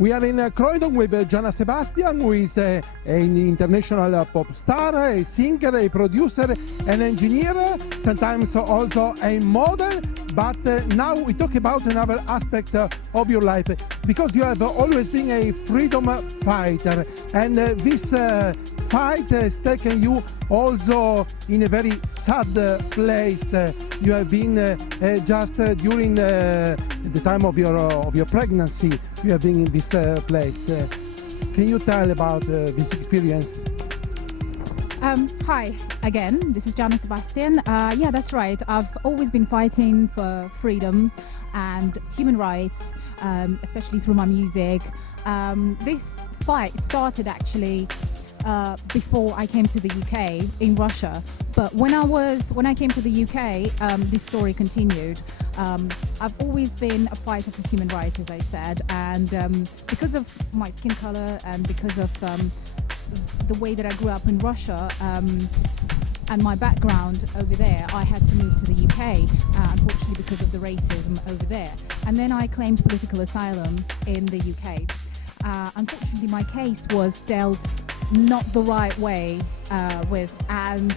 We are in Croydon with Jahna Sebastian, who is an international pop star, a singer, a producer, an engineer, sometimes also a model. But now we talk about another aspect of your life, because you have always been a freedom fighter, and this fight has taken you also in a very sad place. You have been just during the time of your pregnancy. You have been in this place. Can you tell about this experience? Hi again, this is Jahna Sebastian. Yeah, that's right. I've always been fighting for freedom and human rights, especially through my music. This fight started actually before I came to the UK in Russia. But when I came to the UK, this story continued. I've always been a fighter for human rights, as I said, and because of my skin color and because of the way that I grew up in Russia and my background over there, I had to move to the UK, unfortunately because of the racism over there. And then I claimed political asylum in the UK. Unfortunately, my case was dealt not the right way with, and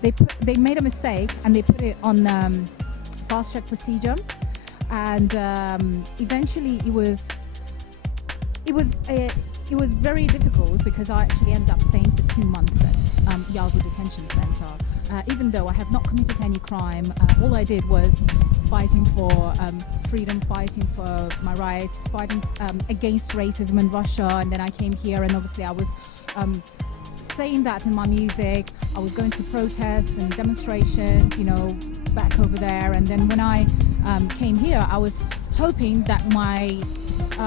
they made a mistake and they put it on fast track procedure, and eventually it was very difficult because I actually ended up staying for 2 months at Yarl Detention Center. Even though I have not committed any crime, all I did was fighting for freedom, fighting for my rights, fighting against racism in Russia. And then I came here, and obviously I was saying that in my music. I was going to protests and demonstrations, you know, back over there. And then when I came here, I was hoping that my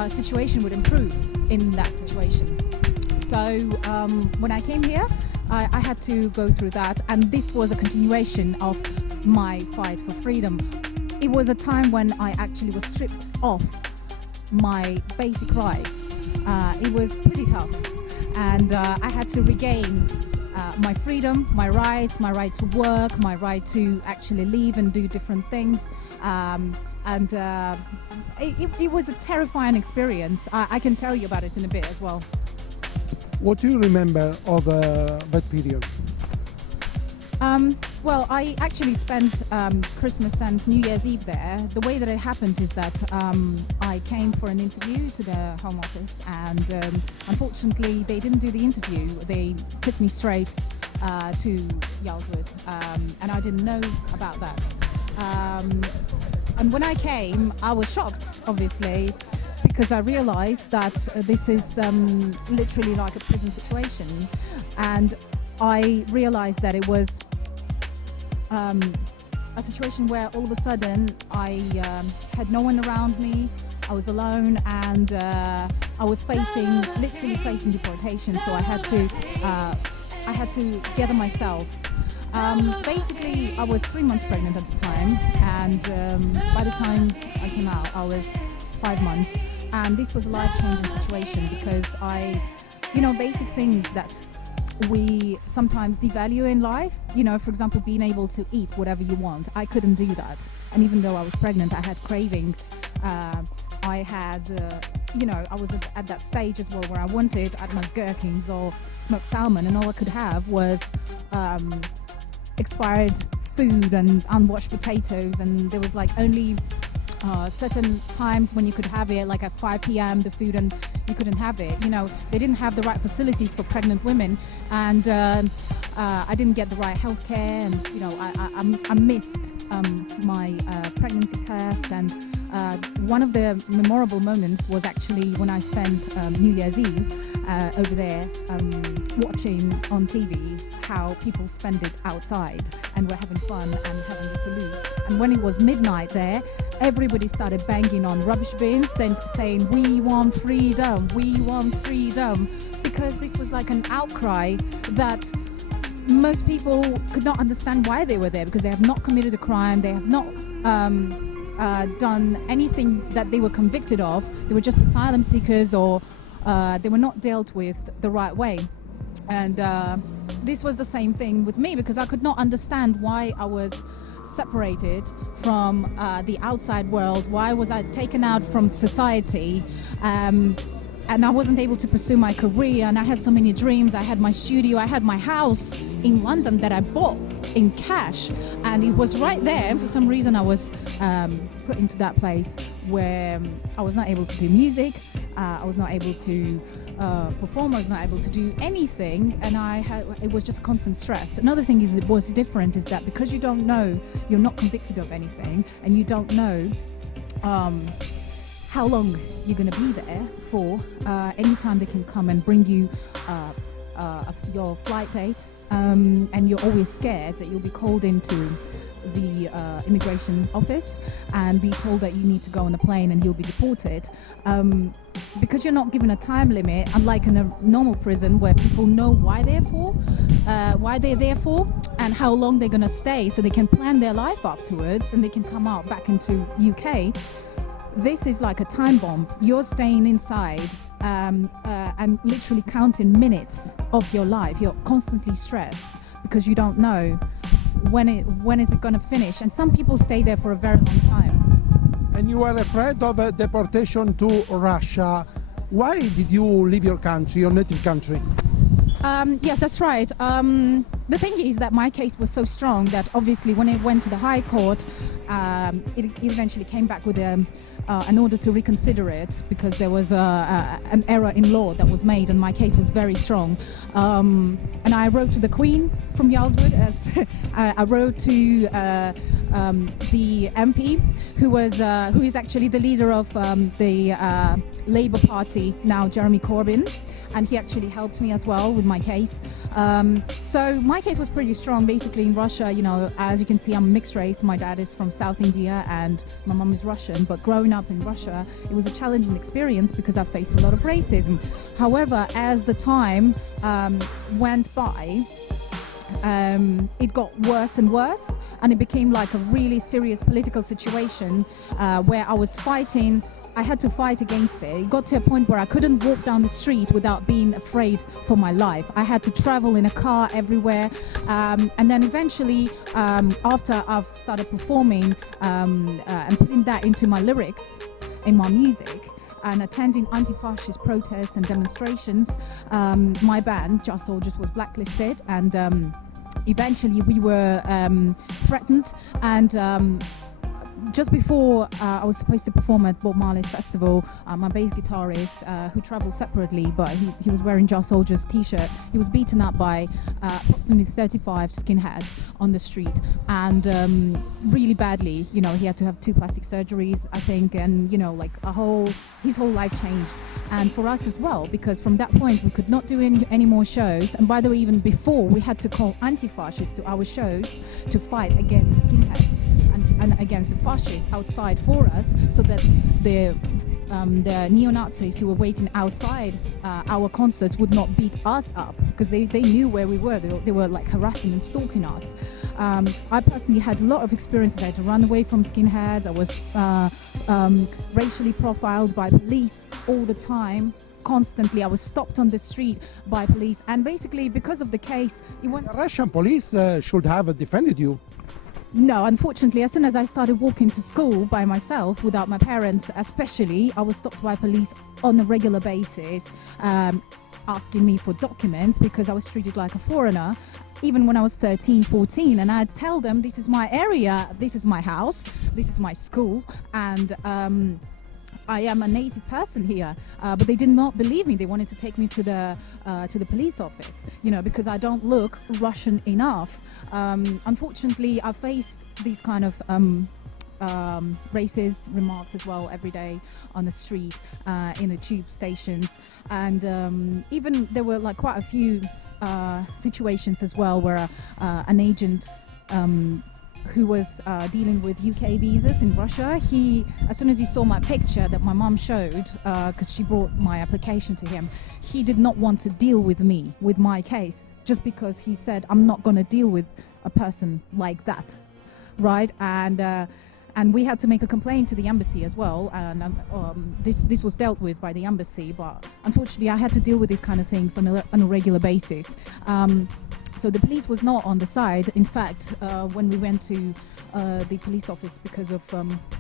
situation would improve in that situation. So when I came here, I had to go through that, and this was a continuation of my fight for freedom. It was a time when I actually was stripped off my basic rights. It was pretty tough, and I had to regain my freedom, my right to work, my right to actually live and do different things. It was a terrifying experience. I can tell you about it in a bit as well. What do you remember of that period? Well, I actually spent Christmas and New Year's Eve there. The way that it happened is that I came for an interview to the Home Office, and unfortunately they didn't do the interview. They took me straight to Yarlwood, and I didn't know about that. And when I came, I was shocked, obviously, because I realized that this is literally like a prison situation. And I realized that it was a situation where all of a sudden I had no one around me. I was alone, and I was literally facing deportation. So I had to gather myself. Basically, I was 3 months pregnant at the time, and by the time I came out, I was 5 months. And this was a life-changing situation because basic things that we sometimes devalue in life, for example, being able to eat whatever you want. I couldn't do that. And even though I was pregnant, I had cravings. I had, I was at that stage as well where I wanted, I don't know, gherkins or smoked salmon, and all I could have was expired food and unwashed potatoes, and there was like only certain times when you could have it, like at 5 p.m. the food, and you couldn't have it. They didn't have the right facilities for pregnant women, and I didn't get the right healthcare, and I missed my pregnancy test. And one of the memorable moments was actually when I spent New Year's Eve over there watching on TV how people spend it outside and were having fun and having the salutes. And when it was midnight there, everybody started banging on rubbish bins and saying, "We want freedom, we want freedom," because this was like an outcry that most people could not understand why they were there, because they have not committed a crime, they have not done anything that they were convicted of. They were just asylum seekers, or they were not dealt with the right way. And this was the same thing with me, because I could not understand why I was separated from the outside world. Why was I taken out from society? and I wasn't able to pursue my career, and I had so many dreams. I had my studio, I had my house in London that I bought in cash, and it was right there. For some reason I was put into that place where I was not able to do music, I was not able to perform, I was not able to do anything, and it was just constant stress. Another thing is, it was different, is that because you don't know, you're not convicted of anything, and you don't know how long you're going to be there for. Anytime they can come and bring you your flight date, and you're always scared that you'll be called into the immigration office and be told that you need to go on a plane and you'll be deported. Because you're not given a time limit, unlike in a normal prison where people know why they're there for, and how long they're going to stay, so they can plan their life afterwards and they can come out back into UK. This is like a time bomb. You're staying inside and literally counting minutes of your life. You're constantly stressed because you don't know when is it going to finish. And some people stay there for a very long time. And you were afraid of deportation to Russia. Why did you leave your country, your native country? Yes, that's right. The thing is that my case was so strong that obviously when it went to the High Court, it eventually came back with an order to reconsider it, because there was an error in law that was made, and my case was very strong. And I wrote to the Queen from Yarlswood, as I wrote to the MP, who is actually the leader of the Labour Party now, Jeremy Corbyn. And he actually helped me as well with my case. So my case was pretty strong. Basically, in Russia, you know, as you can see, I'm mixed race. My dad is from South India and my mum is Russian. But growing up in Russia, it was a challenging experience because I faced a lot of racism. However, as the time went by, it got worse and worse, and it became like a really serious political situation where I was fighting. I had to fight against it. It got to a point where I couldn't walk down the street without being afraid for my life. I had to travel in a car everywhere. And then eventually, after I've started performing and putting that into my lyrics, in my music, and attending anti-fascist protests and demonstrations, my band, Just Soldiers, was blacklisted, and eventually we were threatened, and just before I was supposed to perform at Bob Marley's festival, my bass guitarist, who travelled separately, but he was wearing Jar Soldier's t-shirt, he was beaten up by approximately 35 skinheads on the street, and really badly. You know, he had to have 2 plastic surgeries, I think, and you know, like his whole life changed. And for us as well, because from that point we could not do any more shows. And by the way, even before, we had to call anti-fascists to our shows to fight against skinheads and against the fascists outside for us, so that the neo-Nazis who were waiting outside our concerts would not beat us up, because they knew where we were. They were like harassing and stalking us. I personally had a lot of experiences. I had to run away from skinheads. I was racially profiled by police all the time, constantly. I was stopped on the street by police, and basically because of the case, it went. The Russian police should have defended you. No, unfortunately, as soon as I started walking to school by myself, without my parents especially, I was stopped by police on a regular basis, asking me for documents, because I was treated like a foreigner, even when I was 13, 14, and I'd tell them, this is my area, this is my house, this is my school, and I am a native person here, but they did not believe me. They wanted to take me to the police office, you know, because I don't look Russian enough. Unfortunately, I faced these kind of racist remarks as well every day on the street, in the tube stations, and even there were like quite a few situations as well where an agent who was dealing with UK visas in Russia, as soon as he saw my picture that my mum showed, because she brought my application to him, he did not want to deal with me, with my case, just because he said, I'm not going to deal with a person like that, right? And we had to make a complaint to the embassy as well, and this was dealt with by the embassy, but unfortunately I had to deal with these kind of things on a regular basis. So the police was not on the side. In fact, when we went to the police office because of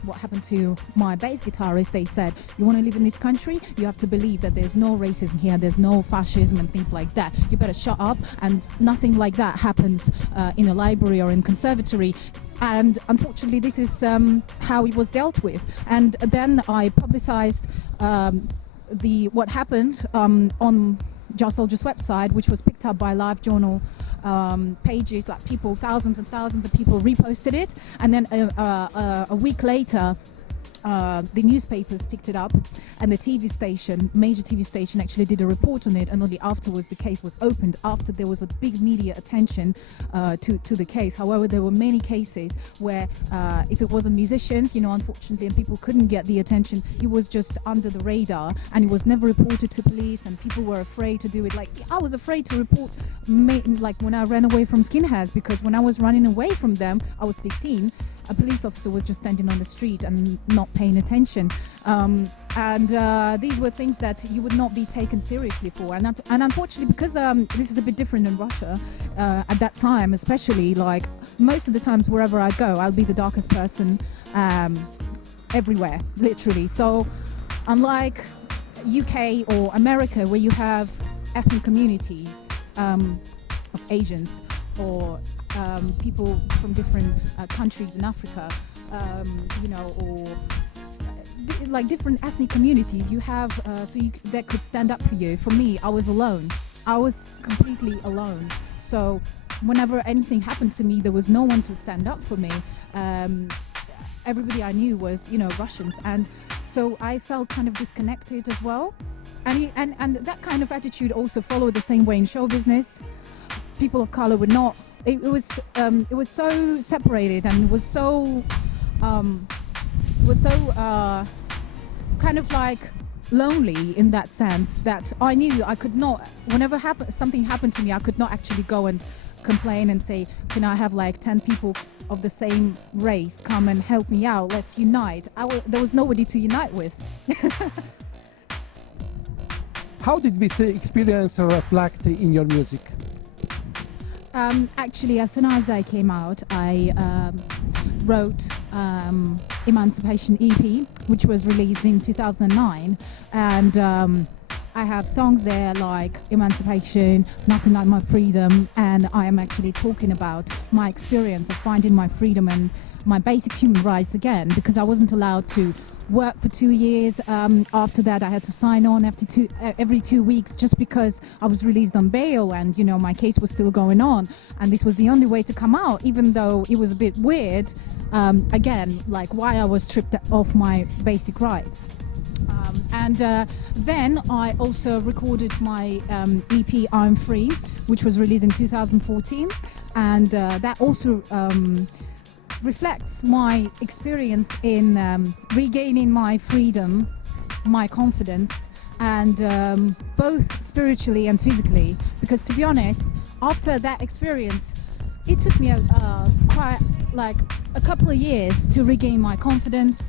what happened to my bass guitarist. They said, you want to live in this country, you have to believe that there's no racism here, there's no fascism and things like that. You better shut up. And nothing like that happens in a library or in conservatory. And unfortunately, this is how it was dealt with. And then I publicized what happened on Just Soldier's website, which was picked up by live journal pages. Like people, thousands and thousands of people reposted it. And then a week later, the newspapers picked it up, and the TV station, major TV station, actually did a report on it, and only afterwards the case was opened, after there was a big media attention to the case. However, there were many cases where if it wasn't musicians, unfortunately, and people couldn't get the attention, it was just under the radar, and it was never reported to police, and people were afraid to do it. Like, I was afraid to report, like when I ran away from skinheads, because when I was running away from them, I was 15, a police officer was just standing on the street and not paying attention. And these were things that you would not be taken seriously for. And unfortunately, because this is a bit different in Russia, at that time, especially, like most of the times wherever I go, I'll be the darkest person everywhere, literally. So unlike UK or America, where you have ethnic communities of Asians or people from different countries in Africa, or like different ethnic communities, you have that could stand up for you. For me, I was alone. I was completely alone. So whenever anything happened to me, there was no one to stand up for me. Everybody I knew was, Russians, and so I felt kind of disconnected as well. And that kind of attitude also followed the same way in show business. People of color would not. It was so separated, and it was so kind of like lonely in that sense, that I knew I could not, whenever something happened to me, I could not actually go and complain and say, can I have like 10 people of the same race come and help me out, let's unite. There was nobody to unite with. How did this experience reflect in your music? Actually, as soon as I came out, I wrote Emancipation EP, which was released in 2009, and I have songs there like Emancipation, Nothing Like My Freedom, and I am actually talking about my experience of finding my freedom and my basic human rights again, because I wasn't allowed to work for 2 years. After that, I had to sign on every 2 weeks, just because I was released on bail, and my case was still going on, and this was the only way to come out, even though it was a bit weird. Again, like why I was stripped of my basic rights. Then I also recorded my EP I'm Free, which was released in 2014, and that also reflects my experience in regaining my freedom, my confidence, and both spiritually and physically. Because to be honest, after that experience, it took me quite like a couple of years to regain my confidence.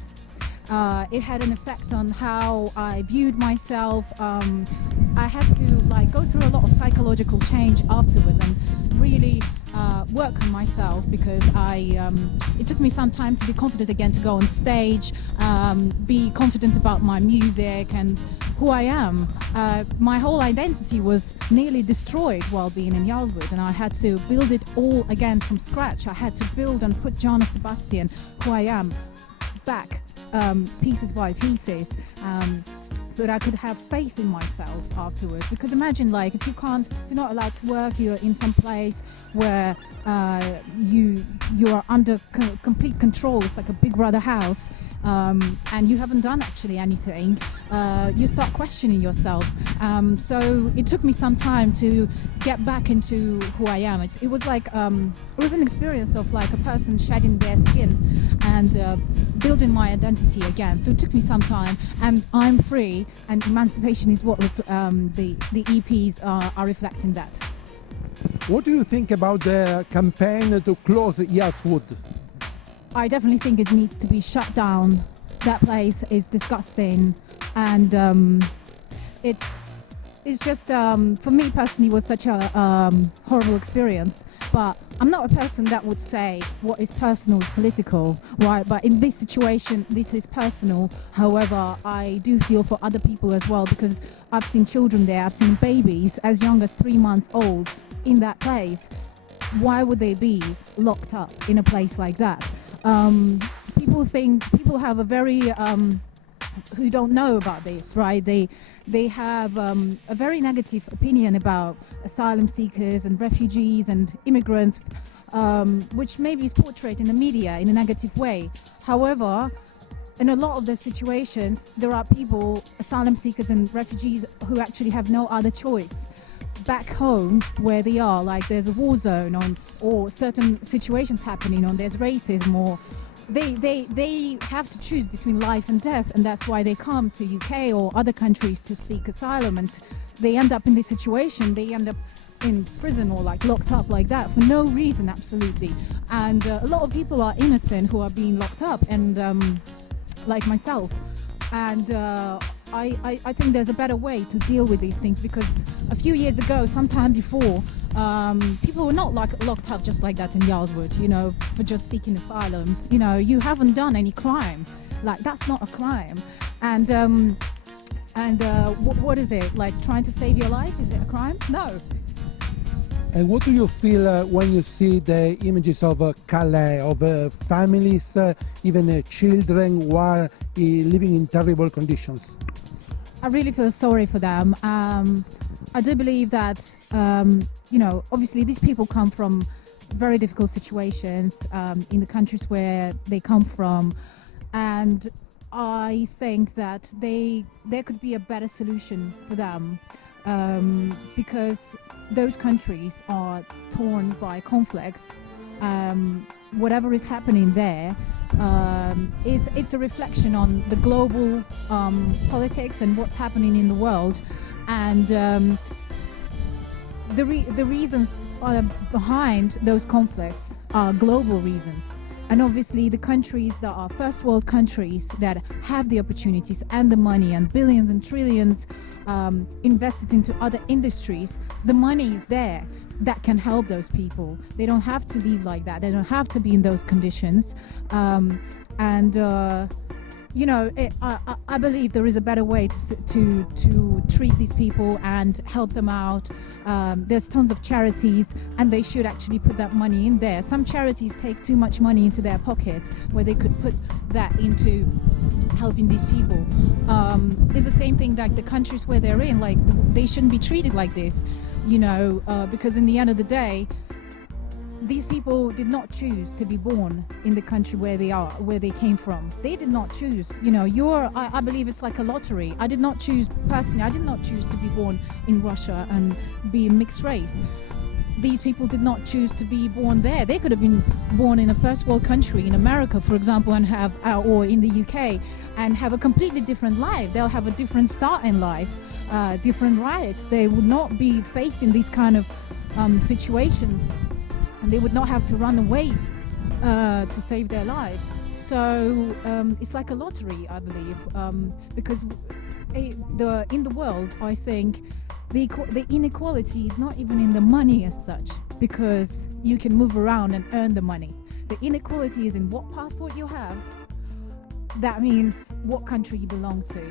It had an effect on how I viewed myself. I had to go through a lot of psychological change afterwards and really work on myself, because it took me some time to be confident again, to go on stage, be confident about my music and who I am. My whole identity was nearly destroyed while being in Yarlwood, and I had to build it all again from scratch. I had to build and put Jahna Sebastian, who I am, back pieces by pieces, so that I could have faith in myself afterwards. Because imagine, if you're not allowed to work, you're in some place where you are under complete control. It's like a Big Brother house, and you haven't done actually anything. You start questioning yourself. So it took me some time to get back into who I am. It was an experience of a person shedding their skin and building my identity again. So it took me some time, and I'm Free and Emancipation is what the EPs are reflecting that. What do you think about the campaign to close Yarlwood? I definitely think it needs to be shut down. That place is disgusting, and it's just for me personally was such a horrible experience. But I'm not a person that would say what is personal is political, right? But in this situation, this is personal. However, I do feel for other people as well, because I've seen children there. I've seen babies as young as 3 months old in that place. Why would they be locked up in a place like that? People have a very who don't know about this, right? They have a very negative opinion about asylum seekers and refugees and immigrants, which maybe is portrayed in the media in a negative way. However, in a lot of the situations, there are people, asylum seekers and refugees, who actually have no other choice. Back home where they are, like there's a war zone or certain situations happening, there's racism, or they have to choose between life and death, and that's why they come to UK or other countries to seek asylum, and they end up in this situation. They end up in prison or like locked up like that for no reason, absolutely. And a lot of people are innocent who are being locked up, and like myself. And I think there's a better way to deal with these things, because a few years ago, sometime before, people were not like locked up just like that in Yarlswood, for just seeking asylum. You haven't done any crime. Like, that's not a crime. And what is it? Like, trying to save your life? Is it a crime? No. And what do you feel when you see the images of Calais, of families, even children who are living in terrible conditions? I really feel sorry for them. I do believe that, obviously these people come from very difficult situations in the countries where they come from. And I think that there could be a better solution for them. Because those countries are torn by conflicts. Whatever is happening there it's a reflection on the global politics and what's happening in the world, and the reasons behind those conflicts are global reasons. And obviously the countries that are first world countries that have the opportunities and the money and billions and trillions invested into other industries, the money is there that can help those people. They don't have to live like that. They don't have to be in those conditions. I believe there is a better way to treat these people and help them out. There's tons of charities, and they should actually put that money in there. Some charities take too much money into their pockets, where they could put that into helping these people. It's the same thing like the countries where they're in, like they shouldn't be treated like this, because in the end of the day, these people did not choose to be born in the country where they came from. They did not choose. I believe it's like a lottery. I did not choose to be born in Russia and be a mixed race. These people did not choose to be born there. They could have been born in a first world country, in America, for example, and or in the UK, and have a completely different life. They'll have a different start in life, different rights. They would not be facing these kind of situations. And they would not have to run away to save their lives. So it's like a lottery, I believe, because in the world, I think the inequality is not even in the money as such, because you can move around and earn the money. The inequality is in what passport you have. That means what country you belong to.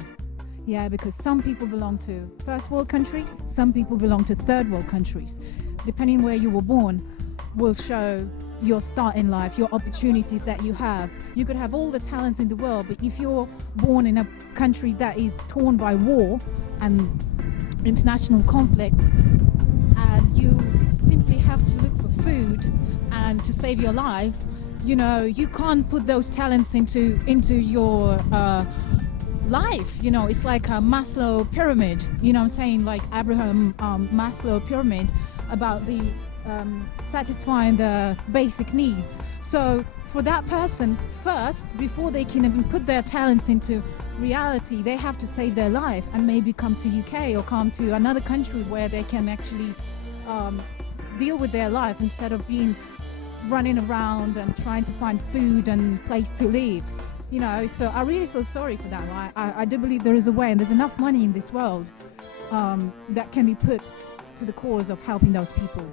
Yeah, because some people belong to first world countries, some people belong to third world countries. Depending where you were born, will show your start in life, your opportunities that you have. You could have all the talents in the world, but if you're born in a country that is torn by war and international conflicts, and you simply have to look for food and to save your life, you can't put those talents into your life. It's like a Maslow pyramid, I'm saying, like Abraham Maslow pyramid about the satisfying the basic needs. So for that person, first, before they can even put their talents into reality, they have to save their life and maybe come to UK or come to another country where they can actually deal with their life instead of being running around and trying to find food and place to live. So I really feel sorry for them. I do believe there is a way, and there's enough money in this world that can be put to the cause of helping those people.